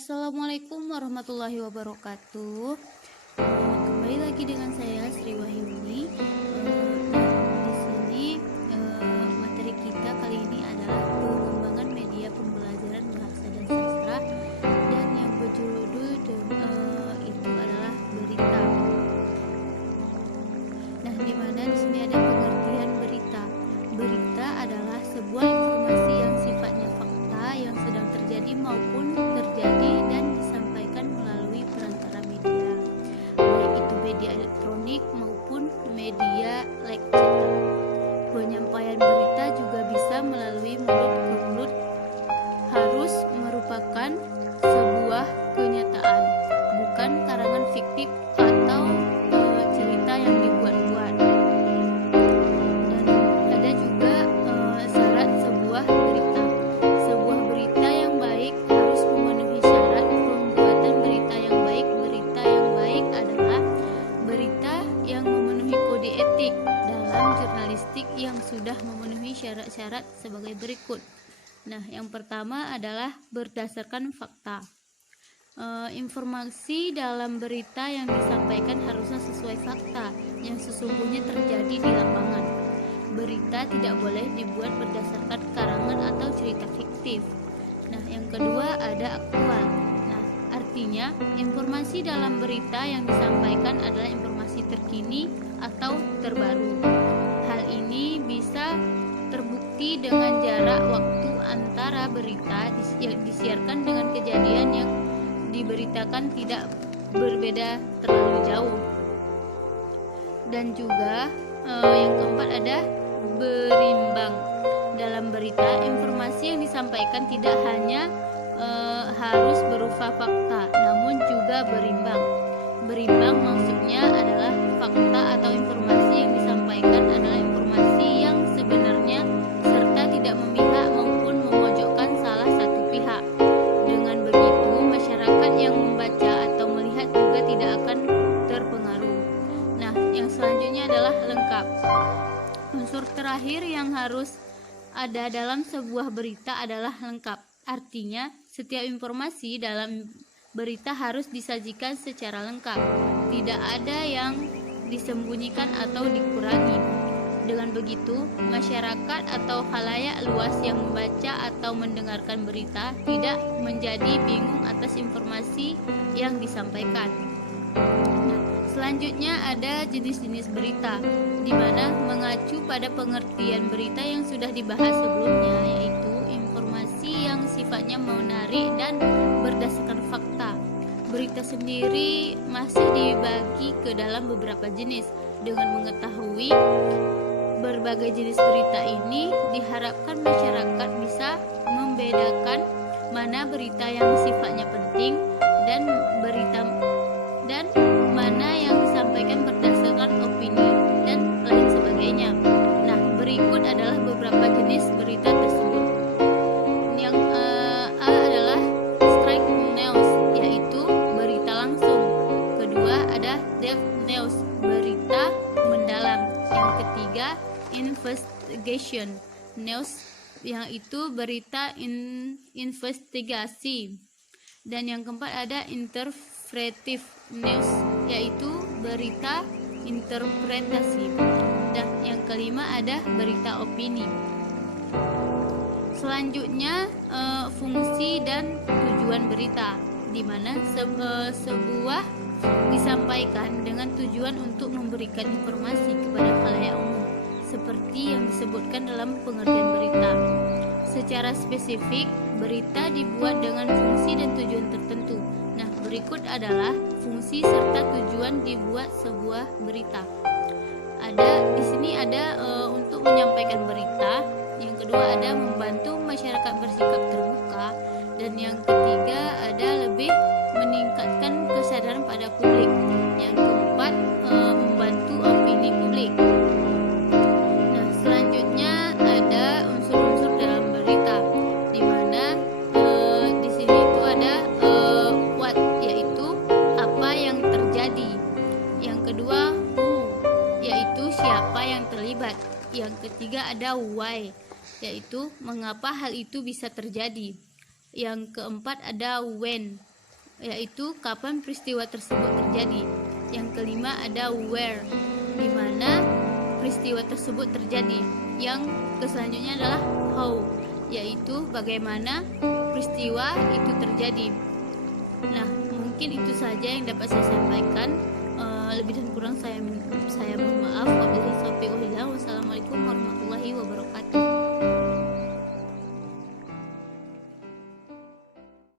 Assalamualaikum warahmatullahi wabarakatuh. Kembali lagi dengan saya Sri Wahyuni. Di sini materi kita kali ini adalah pengembangan media pembelajaran bahasa dan sastra, dan yang berjudul itu adalah berita. Nah, di mana di sini ada pengertian berita. Berita adalah sebuah informasi yang sifatnya fakta yang sedang terjadi maupun terjadi dan disampaikan melalui perantara media, baik itu media elektronik maupun media like cetak. Penyampaian berita juga bisa melalui mulut ke mulut, harus merupakan sebuah kenyataan, bukan karangan fiktif atau cerita yang dibuat-buat. Dan ada juga syarat sebuah berita. Sebuah berita yang baik harus memenuhi syarat pembuatan berita yang baik. Berita yang baik adalah berita yang memenuhi kode etik dalam jurnalistik yang sudah memenuhi syarat-syarat sebagai berikut. Nah, yang pertama adalah berdasarkan fakta. Informasi dalam berita yang disampaikan harusnya sesuai fakta yang sesungguhnya terjadi di lapangan. Berita tidak boleh dibuat berdasarkan karangan atau cerita fiktif. Nah, yang kedua ada aktual. Nah, artinya informasi dalam berita yang disampaikan adalah informasi terkini atau terbaru. Hal ini bisa terbukti dengan jarak waktu antara berita yang disiarkan dengan kejadian yang diberitakan tidak berbeda terlalu jauh. Dan juga yang keempat ada berimbang. Dalam berita, informasi yang disampaikan tidak hanya harus berupa fakta, namun juga berimbang. Berimbang maksudnya adalah fakta atau informasi yang disampaikan adalah informasi yang sebenarnya serta tidak memihak maupun memojokkan salah satu pihak. Dengan begitu, masyarakat yang membaca atau melihat juga tidak akan terpengaruh. Nah, yang selanjutnya adalah lengkap. Unsur terakhir yang harus ada dalam sebuah berita adalah lengkap. Artinya, setiap informasi dalam berita harus disajikan secara lengkap. Tidak ada yang disembunyikan atau dikurangi. Dengan begitu, masyarakat atau khalayak luas yang membaca atau mendengarkan berita tidak menjadi bingung atas informasi yang disampaikan. Nah, selanjutnya ada jenis-jenis berita, di mana mengacu pada pengertian berita yang sudah dibahas sebelumnya, yaitu informasi yang sifatnya menarik dan berdasarkan fakta. Berita sendiri masih dibagi ke dalam beberapa jenis. Dengan mengetahui berbagai jenis berita ini, diharapkan masyarakat bisa membedakan mana berita yang sifatnya penting dan mana yang disampaikan berdasarkan opini dan lain sebagainya. Nah, berikut adalah beberapa jenis berita tersebut. Yang A adalah straight news, yaitu berita langsung. Kedua ada depth news, berita mendalam. Yang ketiga investigation news, yang itu berita investigasi. Dan yang keempat ada interpretive news, yaitu berita interpretasi. Dan yang kelima ada berita opini. Selanjutnya fungsi dan tujuan berita, di mana sebuah disampaikan dengan tujuan untuk memberikan informasi kepada khalayak umum, seperti yang disebutkan dalam pengertian berita. Secara spesifik, berita dibuat dengan fungsi dan tujuan tertentu. Nah, berikut adalah fungsi serta tujuan dibuat sebuah berita. Di sini ada untuk menyampaikan berita. Yang kedua ada membantu masyarakat bersikap terbuka, dan yang ketiga ada lebih meningkatkan kesadaran pada publik. Yang keempat membantu opini publik. Nah, selanjutnya ada unsur-unsur dalam berita, di mana di sini itu ada what, yaitu apa yang terjadi. Yang kedua who, yaitu siapa yang terlibat. Yang ketiga ada why, yaitu mengapa hal itu bisa terjadi. Yang keempat ada when, yaitu kapan peristiwa tersebut terjadi. Yang kelima ada where, di mana peristiwa tersebut terjadi. Yang selanjutnya adalah how, yaitu bagaimana peristiwa itu terjadi. Nah, mungkin itu saja yang dapat saya sampaikan. Lebih dan kurang saya mohon maaf.